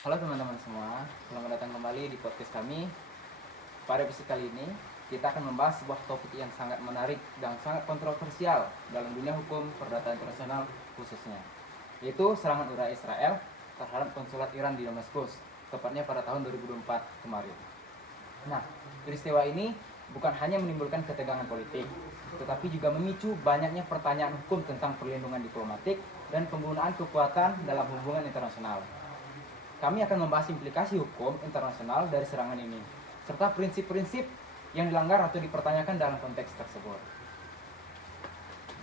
Halo teman-teman semua, selamat datang kembali di podcast kami. Pada episode kali ini, kita akan membahas sebuah topik yang sangat menarik dan sangat kontroversial dalam dunia hukum perdata internasional khususnya, yaitu serangan udara Israel terhadap konsulat Iran di Damaskus, tepatnya pada tahun 2024 kemarin. Nah, peristiwa ini bukan hanya menimbulkan ketegangan politik, tetapi juga memicu banyaknya pertanyaan hukum tentang perlindungan diplomatik dan penggunaan kekuatan dalam hubungan internasional. Kami akan membahas implikasi hukum internasional dari serangan ini, serta prinsip-prinsip yang dilanggar atau dipertanyakan dalam konteks tersebut.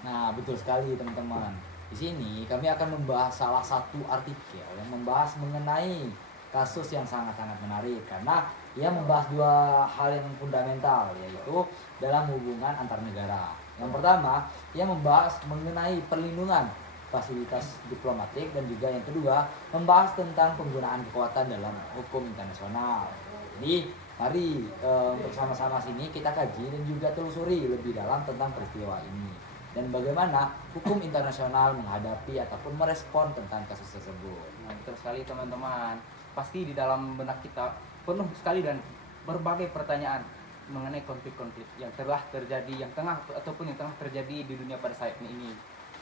Nah, betul sekali teman-teman. Di sini kami akan membahas salah satu artikel yang membahas mengenai kasus yang sangat-sangat menarik karena ia membahas dua hal yang fundamental, yaitu dalam hubungan antar negara. Yang pertama, ia membahas mengenai perlindungan fasilitas diplomatik, dan juga yang kedua membahas tentang penggunaan kekuatan dalam hukum internasional. Jadi mari untuk sama-sama sini kita kaji dan juga telusuri lebih dalam tentang peristiwa ini dan bagaimana hukum internasional menghadapi ataupun merespon tentang kasus tersebut. Nah, betul sekali teman-teman. Pasti di dalam benak kita penuh sekali dan berbagai pertanyaan mengenai konflik-konflik yang telah terjadi, yang tengah ataupun yang tengah terjadi di dunia pada saat ini.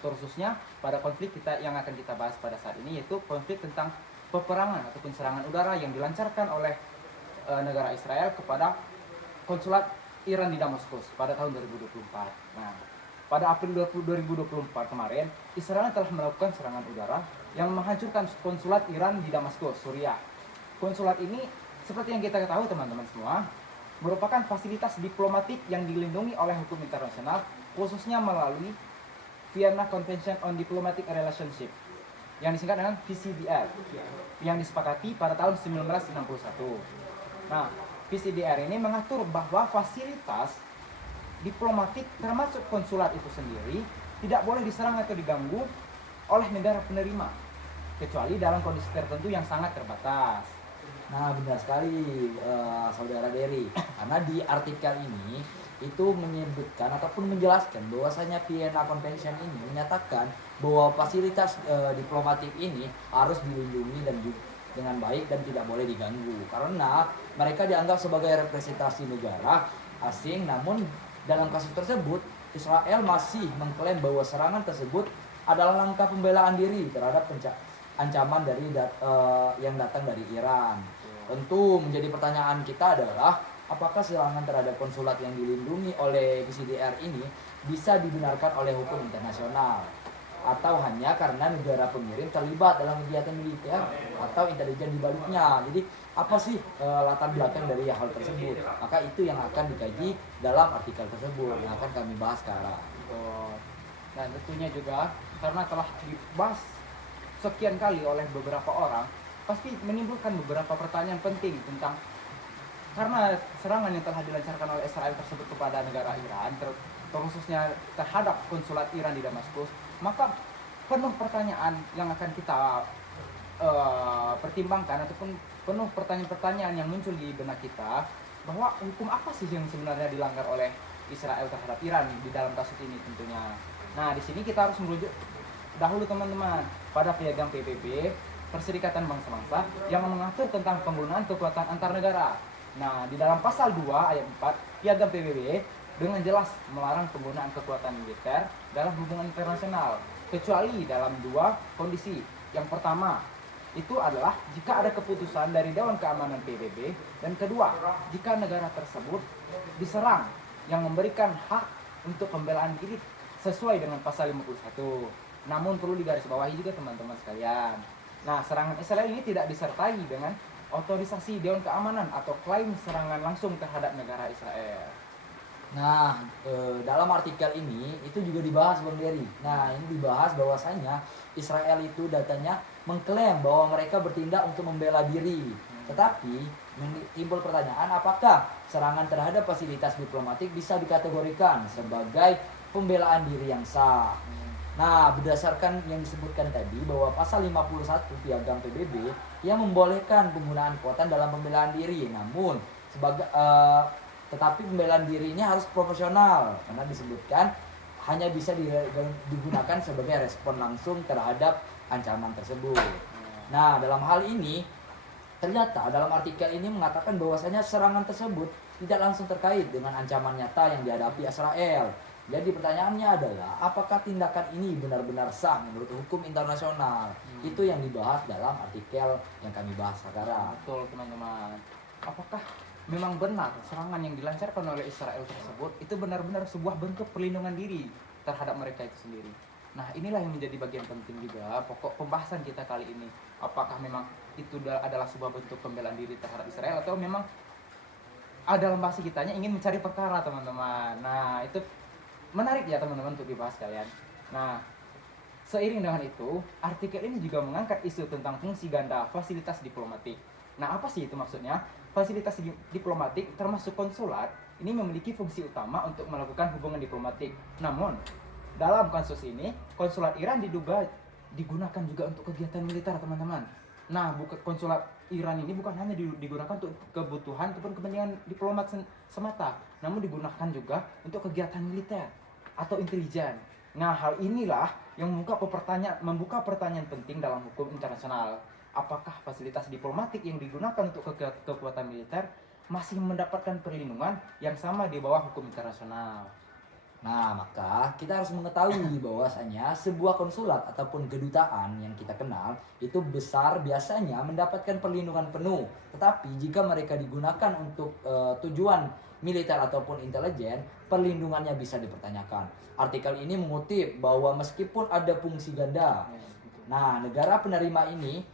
Khususnya pada konflik kita yang akan kita bahas pada saat ini, yaitu konflik tentang peperangan ataupun serangan udara yang dilancarkan oleh negara Israel kepada konsulat Iran di Damaskus pada tahun 2024. Nah, pada April 2024 kemarin, Israel telah melakukan serangan udara yang menghancurkan konsulat Iran di Damaskus, Suriah. Konsulat ini, seperti yang kita ketahui teman-teman semua, merupakan fasilitas diplomatik yang dilindungi oleh hukum internasional, khususnya melalui Vienna Convention on Diplomatic Relationship yang disingkat dengan VCDR yang disepakati pada tahun 1961. Nah, VCDR ini mengatur bahwa fasilitas diplomatik termasuk konsulat itu sendiri tidak boleh diserang atau diganggu oleh negara penerima kecuali dalam kondisi tertentu yang sangat terbatas. Nah, benar sekali saudara Dery, karena di artikel ini itu menyebutkan ataupun menjelaskan bahwasanya Vienna Convention ini menyatakan bahwa fasilitas diplomatik ini harus dilindungi dan dengan baik dan tidak boleh diganggu karena mereka dianggap sebagai representasi negara asing. Namun dalam kasus tersebut Israel masih mengklaim bahwa serangan tersebut adalah langkah pembelaan diri terhadap ancaman dari yang datang dari Iran. Tentu menjadi pertanyaan kita adalah apakah serangan terhadap konsulat yang dilindungi oleh VCDR ini bisa dibenarkan oleh hukum internasional atau hanya karena negara pengirim terlibat dalam kegiatan militer atau intelijen di baliknya. Jadi apa sih latar belakang dari hal tersebut? Maka itu yang akan dikaji dalam artikel tersebut yang akan kami bahas sekarang. Dan tentunya juga karena telah dibahas sekian kali oleh beberapa orang, pasti menimbulkan beberapa pertanyaan penting tentang karena serangan yang telah dilancarkan oleh Israel tersebut kepada negara Iran, terkhususnya terhadap konsulat Iran di Damaskus, maka penuh pertanyaan yang akan kita pertimbangkan ataupun penuh pertanyaan-pertanyaan yang muncul di benak kita bahwa hukum apa sih yang sebenarnya dilanggar oleh Israel terhadap Iran di dalam kasus ini tentunya. Nah, di sini kita harus merujuk dahulu teman-teman pada piagam PBB, Perserikatan Bangsa-Bangsa, yang mengatur tentang penggunaan kekuatan antar negara. Nah, di dalam pasal 2 ayat 4 piagam PBB dengan jelas melarang penggunaan kekuatan militer dalam hubungan internasional kecuali dalam dua kondisi. Yang pertama itu adalah jika ada keputusan dari Dewan Keamanan PBB, dan kedua jika negara tersebut diserang yang memberikan hak untuk pembelaan diri sesuai dengan pasal 51. Namun perlu digarisbawahi juga teman-teman sekalian. Nah, serangan Israel ini tidak disertai dengan otorisasi Dewan Keamanan atau klaim serangan langsung terhadap negara Israel. Nah, dalam artikel ini itu juga dibahas Bang Dery. Nah, ini dibahas bahwasanya Israel itu datanya mengklaim bahwa mereka bertindak untuk membela diri. Tetapi timbul pertanyaan apakah serangan terhadap fasilitas diplomatik bisa dikategorikan sebagai pembelaan diri yang sah. Nah, berdasarkan yang disebutkan tadi bahwa pasal 51 Piagam PBB yang membolehkan penggunaan kekuatan dalam pembelaan diri. Namun tetapi pembelaan dirinya harus proporsional karena disebutkan hanya bisa digunakan sebagai respon langsung terhadap ancaman tersebut. Nah, dalam hal ini ternyata dalam artikel ini mengatakan bahwasanya serangan tersebut tidak langsung terkait dengan ancaman nyata yang dihadapi Israel. Jadi pertanyaannya adalah apakah tindakan ini benar-benar sah menurut hukum internasional? Itu yang dibahas dalam artikel yang kami bahas sekarang. Betul teman-teman. Apakah memang benar serangan yang dilancarkan oleh Israel tersebut itu benar-benar sebuah bentuk perlindungan diri terhadap mereka itu sendiri? Nah, inilah yang menjadi bagian penting juga pokok pembahasan kita kali ini. Apakah memang itu adalah sebuah bentuk pembelaan diri terhadap Israel atau memang dalam bahasa kitanya ingin mencari perkara, teman-teman. Nah, itu menarik ya teman-teman untuk dibahas kalian. Nah, seiring dengan itu, artikel ini juga mengangkat isu tentang fungsi ganda fasilitas diplomatik. Nah, apa sih itu maksudnya? Fasilitas diplomatik termasuk konsulat ini memiliki fungsi utama untuk melakukan hubungan diplomatik. Namun, dalam kasus ini, konsulat Iran diduga digunakan juga untuk kegiatan militer, teman-teman. Nah, konsulat Iran ini bukan hanya digunakan untuk kebutuhan ataupun kepentingan diplomat semata, namun digunakan juga untuk kegiatan militer atau intelijen. Nah, hal inilah yang membuka pertanyaan penting dalam hukum internasional. Apakah fasilitas diplomatik yang digunakan untuk kekuatan militer masih mendapatkan perlindungan yang sama di bawah hukum internasional? Nah, maka kita harus mengetahui bahwasanya sebuah konsulat ataupun kedutaan yang kita kenal itu besar biasanya mendapatkan perlindungan penuh. Tetapi jika mereka digunakan untuk tujuan militer ataupun intelijen, perlindungannya bisa dipertanyakan. Artikel ini mengutip bahwa meskipun ada fungsi ganda, nah negara penerima ini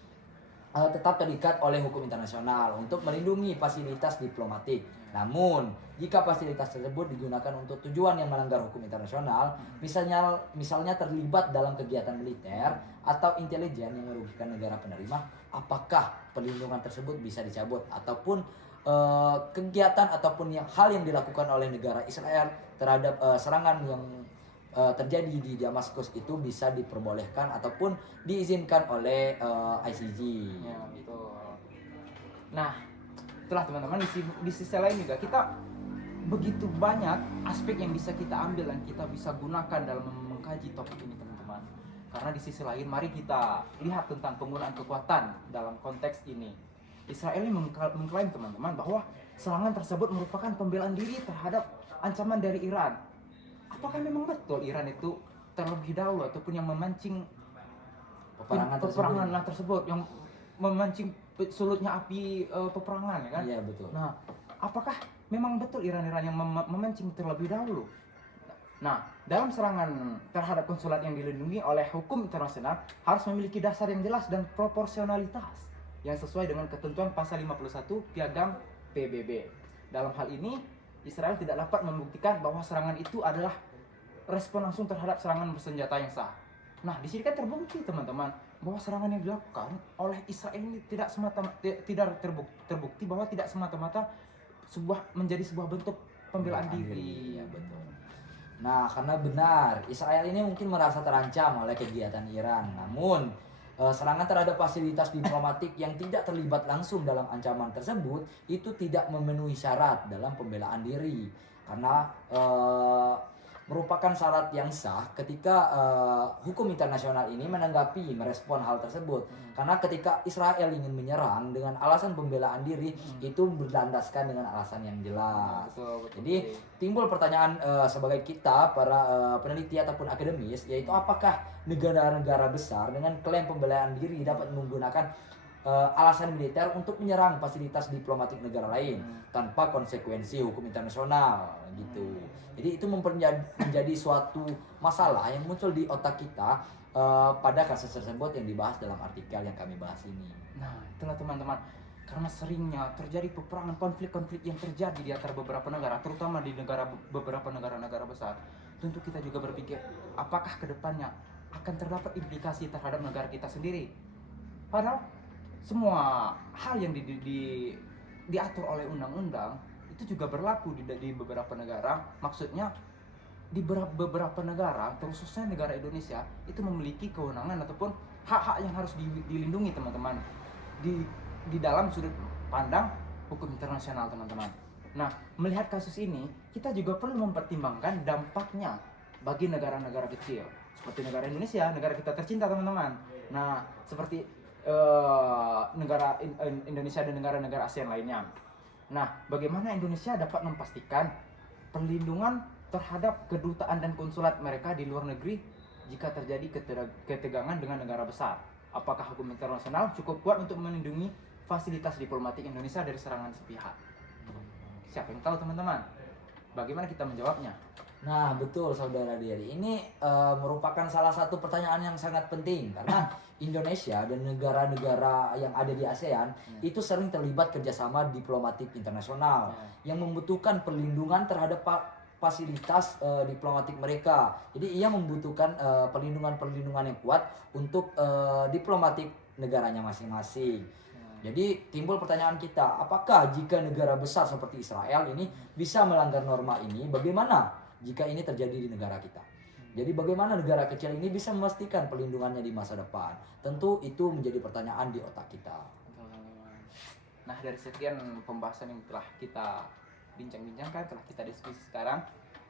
tetap terikat oleh hukum internasional untuk melindungi fasilitas diplomatik. Namun, jika fasilitas tersebut digunakan untuk tujuan yang melanggar hukum internasional, misalnya terlibat dalam kegiatan militer atau intelijen yang merugikan negara penerima, apakah perlindungan tersebut bisa dicabut ataupun kegiatan ataupun hal yang dilakukan oleh negara Israel terhadap serangan yang terjadi di Damaskus itu bisa diperbolehkan ataupun diizinkan oleh ICJ. Ya, betul. Nah, itulah teman-teman, di sisi lain juga kita begitu banyak aspek yang bisa kita ambil dan kita bisa gunakan dalam mengkaji topik ini, teman-teman. Karena di sisi lain, mari kita lihat tentang penggunaan kekuatan dalam konteks ini. Israel ini mengklaim, teman-teman, bahwa serangan tersebut merupakan pembelaan diri terhadap ancaman dari Iran. Apakah memang betul Iran itu terlebih dahulu ataupun yang memancing peperangan tersebut, yang memancing sulutnya api peperangan, ya kan? Iya, betul. Nah, apakah memang betul Iran yang memancing terlebih dahulu? Nah, dalam serangan terhadap konsulat yang dilindungi oleh hukum internasional harus memiliki dasar yang jelas dan proporsionalitas yang sesuai dengan ketentuan pasal 51 Piagam PBB. Dalam hal ini, Israel tidak dapat membuktikan bahwa serangan itu adalah respon langsung terhadap serangan bersenjata yang sah. Nah, di sini kan terbukti, teman-teman, bahwa serangan yang dilakukan oleh Israel ini tidak terbukti bahwa tidak semata-mata menjadi sebuah bentuk pembelaan diri. Ya, betul. Nah, karena benar Israel ini mungkin merasa terancam oleh kegiatan Iran. Namun serangan terhadap fasilitas diplomatik yang tidak terlibat langsung dalam ancaman tersebut itu tidak memenuhi syarat dalam pembelaan diri, karena merupakan syarat yang sah ketika hukum internasional ini merespon hal tersebut. Karena ketika Israel ingin menyerang dengan alasan pembelaan diri, itu berlandaskan dengan alasan yang jelas. Betul. Jadi timbul pertanyaan sebagai kita para peneliti ataupun akademis, yaitu apakah negara-negara besar dengan klaim pembelaan diri dapat menggunakan alasan militer untuk menyerang fasilitas diplomatik negara lain tanpa konsekuensi hukum internasional gitu. Jadi itu menjadi suatu masalah yang muncul di otak kita pada kasus tersebut yang dibahas dalam artikel yang kami bahas ini. Nah, itulah teman-teman, karena seringnya terjadi peperangan, konflik-konflik yang terjadi di antara beberapa negara, terutama di beberapa negara-negara besar. Tentu kita juga berpikir, apakah kedepannya akan terdapat implikasi terhadap negara kita sendiri? Padahal semua hal yang diatur oleh undang-undang itu juga berlaku di beberapa negara. Maksudnya di beberapa negara, khususnya negara Indonesia, itu memiliki kewenangan ataupun hak-hak yang harus dilindungi, teman-teman, di dalam sudut pandang hukum internasional, teman-teman. Nah, melihat kasus ini, kita juga perlu mempertimbangkan dampaknya bagi negara-negara kecil seperti negara Indonesia, negara kita tercinta, teman-teman. Nah, seperti Indonesia dan negara-negara ASEAN lainnya. Nah, bagaimana Indonesia dapat memastikan perlindungan terhadap kedutaan dan konsulat mereka di luar negeri jika terjadi ketegangan dengan negara besar? Apakah hukum internasional cukup kuat untuk melindungi fasilitas diplomatik Indonesia dari serangan sepihak? Siapa yang tahu, teman-teman? Bagaimana kita menjawabnya? Nah, betul saudara Dery. Ini merupakan salah satu pertanyaan yang sangat penting karena Indonesia dan negara-negara yang ada di ASEAN itu sering terlibat kerjasama diplomatik internasional yang membutuhkan perlindungan terhadap fasilitas diplomatik mereka. Jadi ia membutuhkan perlindungan-perlindungan yang kuat untuk diplomatik negaranya masing-masing. Jadi timbul pertanyaan kita, apakah jika negara besar seperti Israel ini bisa melanggar norma ini, bagaimana jika ini terjadi di negara kita? Jadi bagaimana negara kecil ini bisa memastikan perlindungannya di masa depan? Tentu itu menjadi pertanyaan di otak kita. Nah, dari sekian pembahasan yang telah kita bincang-bincangkan, telah kita diskusi sekarang,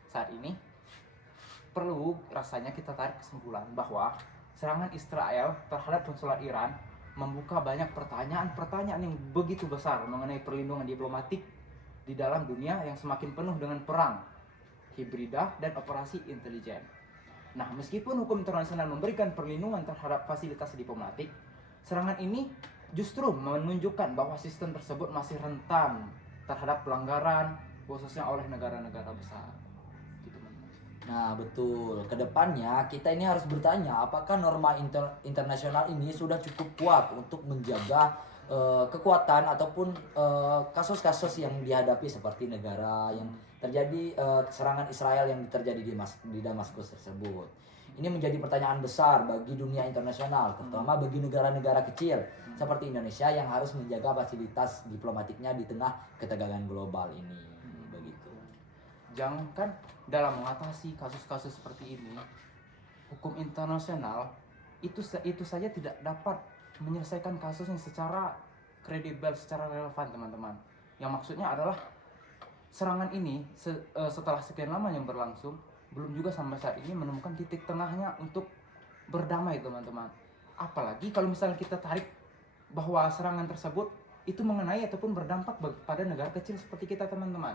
saat ini, perlu rasanya kita tarik kesimpulan bahwa serangan Israel terhadap konsulat Iran membuka banyak pertanyaan-pertanyaan yang begitu besar mengenai perlindungan diplomatik di dalam dunia yang semakin penuh dengan perang, hibridah, dan operasi intelijen. Nah, meskipun hukum internasional memberikan perlindungan terhadap fasilitas diplomatik, serangan ini justru menunjukkan bahwa sistem tersebut masih rentan terhadap pelanggaran, khususnya oleh negara-negara besar. Nah, betul. Kedepannya kita ini harus bertanya apakah norma internasional ini sudah cukup kuat untuk menjaga kekuatan ataupun kasus-kasus yang dihadapi seperti negara yang terjadi serangan Israel yang terjadi di Damaskus tersebut. Ini menjadi pertanyaan besar bagi dunia internasional, terutama bagi negara-negara kecil seperti Indonesia yang harus menjaga fasilitas diplomatiknya di tengah ketegangan global ini. Begitu. Jangankan dalam mengatasi kasus-kasus seperti ini, hukum internasional itu saja tidak dapat menyelesaikan kasusnya secara kredibel, secara relevan, teman-teman. Yang maksudnya adalah serangan ini setelah sekian lama yang berlangsung, belum juga sampai saat ini menemukan titik tengahnya untuk berdamai, teman-teman. Apalagi kalau misalnya kita tarik bahwa serangan tersebut itu mengenai ataupun berdampak pada negara kecil seperti kita, teman-teman.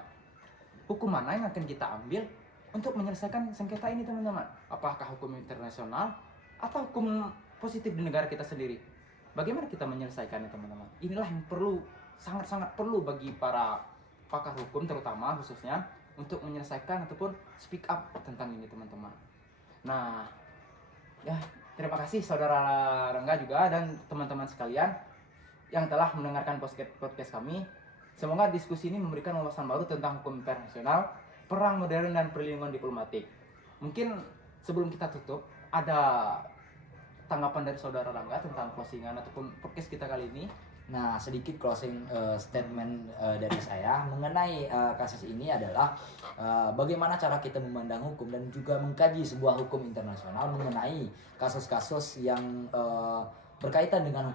Hukum mana yang akan kita ambil untuk menyelesaikan sengketa ini, teman-teman? Apakah hukum internasional atau hukum positif di negara kita sendiri? Bagaimana kita menyelesaikannya, teman-teman? Inilah yang sangat-sangat perlu bagi para pakar hukum terutama khususnya untuk menyelesaikan ataupun speak up tentang ini, teman-teman. Nah, ya terima kasih saudara Rangga juga dan teman-teman sekalian yang telah mendengarkan podcast kami. Semoga diskusi ini memberikan wawasan baru tentang hukum internasional, perang modern, dan perlindungan diplomatik. Mungkin sebelum kita tutup, ada tanggapan dari saudara Rangga tentang closingan ataupun podcast kita kali ini. Nah, sedikit closing statement dari saya mengenai kasus ini adalah bagaimana cara kita memandang hukum dan juga mengkaji sebuah hukum internasional mengenai kasus-kasus yang berkaitan dengan hukum